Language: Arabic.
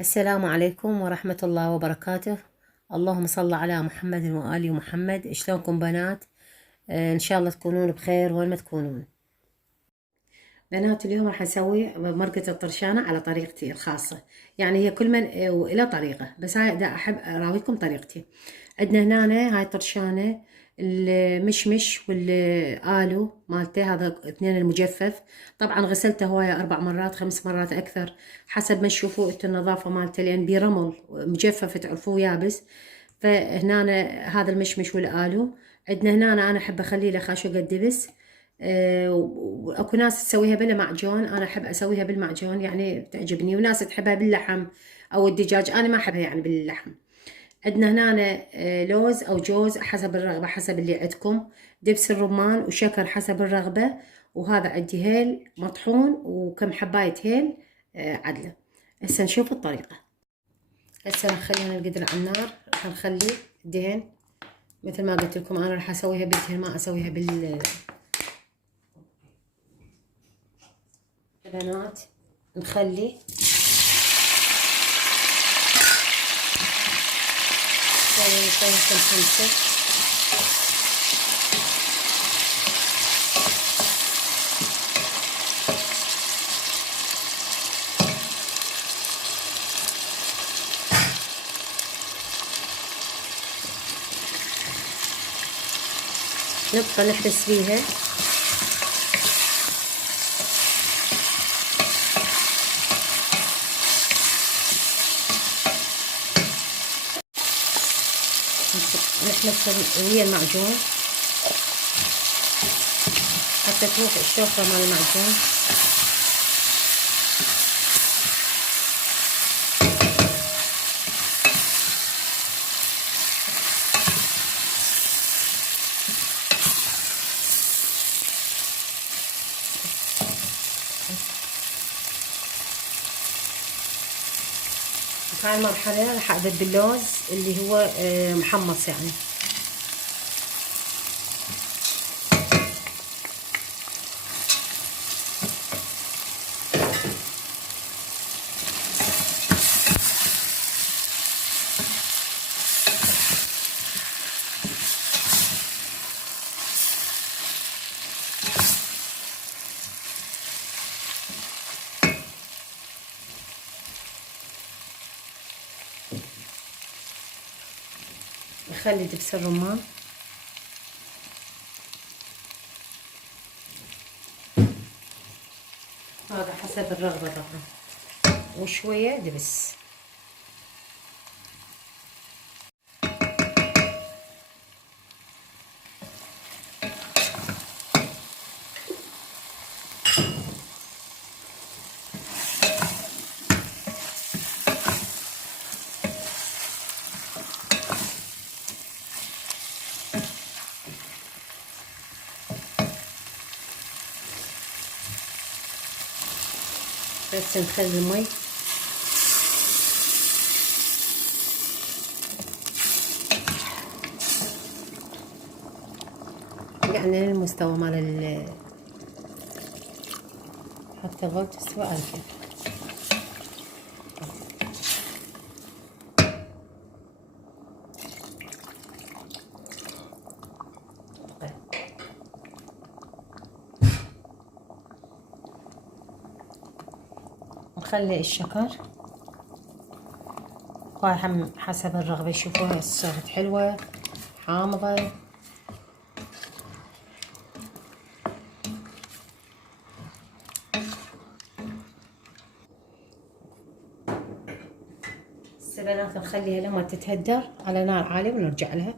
السلام عليكم ورحمة الله وبركاته. اللهم صل على محمد وآل محمد. شلونكم بنات؟ إن شاء الله تكونون بخير وين ما تكونون. بنات اليوم راح نسوي مرقة الطرشانة على طريقتي الخاصة، يعني هي كل من إلى طريقة، بس هاي دا أحب أراويكم طريقتي. عندنا هنا هاي طرشانة المشمش والآلو مالته، هذا اثنين المجفف. طبعا غسلته هواية 4 مرات 5 مرات أكثر حسب ما تشوفوا انتو النظافة مالته، لأن بيه رمل مجفف تعرفوه يابس. فهنا هذا المشمش والآلو. عندنا هنا أنا أحب أخليه له خاشوقة دبس. واكو ناس تسويها بلا معجون، انا احب اسويها بالمعجون يعني بتعجبني، وناس تحبها باللحم او الدجاج، انا ما احبها يعني باللحم. عندنا هنا لوز او جوز حسب الرغبه، حسب اللي عندكم. دبس الرمان وشكر حسب الرغبه. وهذا عندي هيل مطحون وكم حبايه هيل عدله. هسه نشوف الطريقه. هسه خلينا القدر على النار، راح نخلي الدهن مثل ما قلت لكم، انا راح اسويها بالدهن ما اسويها بنات. نخلي شوية خمسة. نبقى نحرس فيها نحمص ويا المعجون حتى تروح الشوكة مال المعجون. في هاي المرحلة راح أعبد باللوز اللي هو محمص يعني. نخلي دبس الرمان هذا حسب الرغبة طبعا، وشوية دبس. بس نخلي المي يعني للمستوى مال حتى الضغط تستوي على كيف. نخلي الشكر هاي هم حسب الرغبة، يشوفوها صارت حلوة حامضة. هسه بنات نخليها لما تتهدر على نار عالية ونرجع لها.